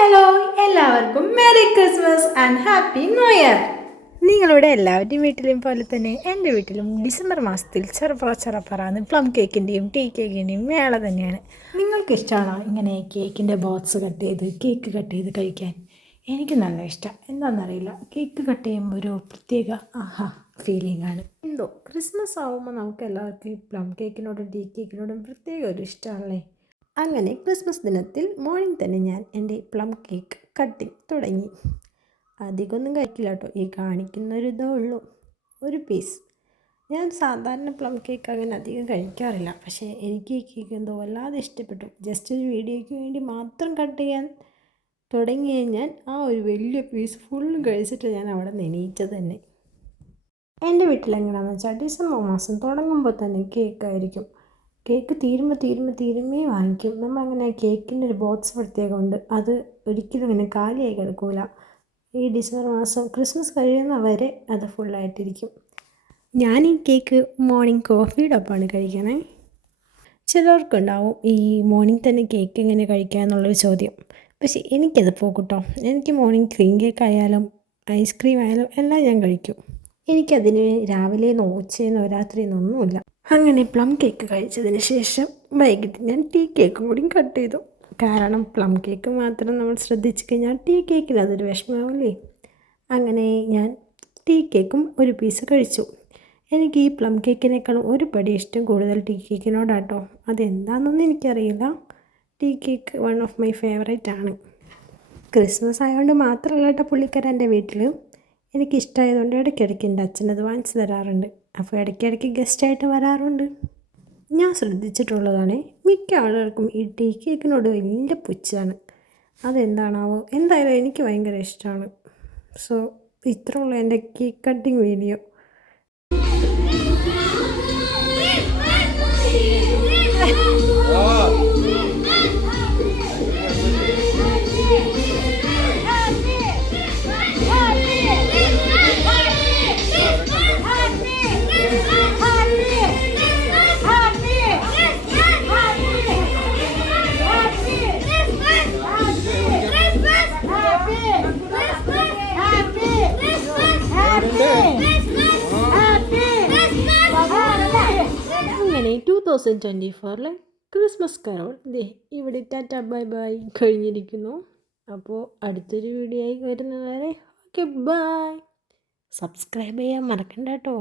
Hello എല്ലാവർക്കും merry Christmas and happy new year. നിങ്ങളുടെ എല്ലാവരുടെയും വീട്ടിലും പോലെ തന്നെ എൻ്റെ വീട്ടിലും ഡിസംബർ മാസത്തിൽ ചെറുപ്പറാന്ന് പ്ലം കേക്കിൻ്റെയും ടീ കേക്കിൻ്റെയും മേള തന്നെയാണ്. നിങ്ങൾക്ക് ഇഷ്ടമാണോ ഇങ്ങനെ കേക്കിൻ്റെ ബോക്സ് കേക്ക് കട്ട് ചെയ്ത് കഴിക്കാൻ? എനിക്ക് നല്ല ഇഷ്ടം. എന്താണെന്നറിയില്ല, കേക്ക് കട്ട് ചെയ്യുമ്പോൾ ഒരു പ്രത്യേക ഫീലിംഗ് ആണ്. എന്തോ ക്രിസ്മസ് ആകുമ്പോൾ നമുക്ക് എല്ലാവർക്കും ഈ പ്ലം കേക്കിനോടും ടീ കേക്കിനോടും പ്രത്യേക ഒരു ഇഷ്ടമാണല്ലേ. അങ്ങനെ ക്രിസ്മസ് ദിനത്തിൽ മോർണിംഗ് തന്നെ ഞാൻ എൻ്റെ പ്ലം കേക്ക് കട്ടിങ് തുടങ്ങി. അധികമൊന്നും കഴിക്കില്ല കേട്ടോ, ഈ കാണിക്കുന്നൊരിതേ ഉള്ളൂ, ഒരു പീസ്. ഞാൻ സാധാരണ പ്ലം കേക്ക് അങ്ങനെ അധികം കഴിക്കാറില്ല, പക്ഷേ എനിക്ക് ഈ കേക്ക് എന്തോ വല്ലാതെ ഇഷ്ടപ്പെട്ടു. ജസ്റ്റ് ഒരു വീഡിയോയ്ക്ക് വേണ്ടി മാത്രം കട്ട് ചെയ്യാൻ തുടങ്ങി കഴിഞ്ഞാൽ ആ ഒരു വലിയ പീസ് ഫുള്ളും കഴിച്ചിട്ട് ഞാൻ അവിടെ നിന്ന് എണീറ്റത് തന്നെ. എൻ്റെ വീട്ടിലെങ്ങനെയാണെന്ന് വെച്ചാൽ ഡിസംബർ മാസം തുടങ്ങുമ്പോൾ തന്നെ കേക്കായിരിക്കും. കേക്ക് തീരുമ്പോൾ വാങ്ങിക്കും. നമ്മളങ്ങനെ കേക്കിൻ്റെ ഒരു ബോക്സ് പ്രത്യേകമുണ്ട്, അത് ഒരിക്കലും ഇങ്ങനെ കാലിയായി കിടക്കില്ല. ഈ ഡിസംബർ മാസം ക്രിസ്മസ് കഴിയുന്നവരെ അത് ഫുള്ളായിട്ടിരിക്കും. ഞാൻ ഈ കേക്ക് മോർണിംഗ് കോഫിയുടെ ഒപ്പമാണ് കഴിക്കണേ. ചിലർക്കുണ്ടാവും ഈ മോർണിംഗ് തന്നെ കേക്ക് എങ്ങനെ കഴിക്കുക എന്നുള്ളൊരു ചോദ്യം. പക്ഷേ എനിക്കത് പോകട്ടോ. എനിക്ക് മോർണിംഗ് ക്രീം കേക്ക് ആയാലും ഐസ്ക്രീം ആയാലും എല്ലാം ഞാൻ കഴിക്കും. എനിക്കതിന് രാവിലെയെന്നോ ഉച്ചയെന്നോ രാത്രിയെന്നൊന്നുമില്ല. അങ്ങനെ പ്ലം കേക്ക് കഴിച്ചതിന് ശേഷം വൈകിട്ട് ഞാൻ ടീ കേക്കും കൂടി കട്ട് ചെയ്തു. കാരണം പ്ലം കേക്ക് മാത്രം നമ്മൾ ശ്രദ്ധിച്ചു കഴിഞ്ഞാൽ ടീ കേക്കിന് അതൊരു വിഷമമാവില്ലേ. അങ്ങനെ ഞാൻ ടീ കേക്കും ഒരു പീസ് കഴിച്ചു. എനിക്ക് ഈ പ്ലം കേക്കിനേക്കാളും ഒരു പടി ഇഷ്ടം കൂടുതൽ ടീ കേക്കിനോടാട്ടോ. അതെന്താണെന്നൊന്നും എനിക്കറിയില്ല. Tea cake one of my favourite ആണ്. ക്രിസ്മസ് ആയതുകൊണ്ട് മാത്രമല്ല കേട്ടോ പുള്ളിക്കാരൻ എൻ്റെ വീട്ടിൽ. എനിക്കിഷ്ടമായതുകൊണ്ട് ഇടയ്ക്കിടയ്ക്ക് എൻ്റെ അച്ഛനത് വാങ്ങിച്ചു തരാറുണ്ട്. അപ്പോൾ ഇടയ്ക്കിടയ്ക്ക് ഗസ്റ്റായിട്ട് വരാറുണ്ട്. ഞാൻ ശ്രദ്ധിച്ചിട്ടുള്ളതാണ്, മിക്ക ആളുകൾക്കും ഈ ടീ കേക്കിനോട് വലിയ പുച്ഛമാണ്. അതെന്താണാവോ, എന്തായാലും എനിക്ക് ഭയങ്കര ഇഷ്ടമാണ്. സോ ഇത്രയുള്ള എൻ്റെ കേക്ക് കട്ടിങ് വീഡിയോ. അങ്ങനെ 2024 ക്രിസ്മസ് കരോൾ ഇവിടെ ടാറ്റ ബൈ ബൈ കഴിഞ്ഞിരിക്കുന്നു. അപ്പോൾ അടുത്തൊരു വീഡിയോ ആയി വരുന്നവരെ ഓക്കെ ബൈ. സബ്സ്ക്രൈബ് ചെയ്യാൻ മറക്കണ്ട കേട്ടോ.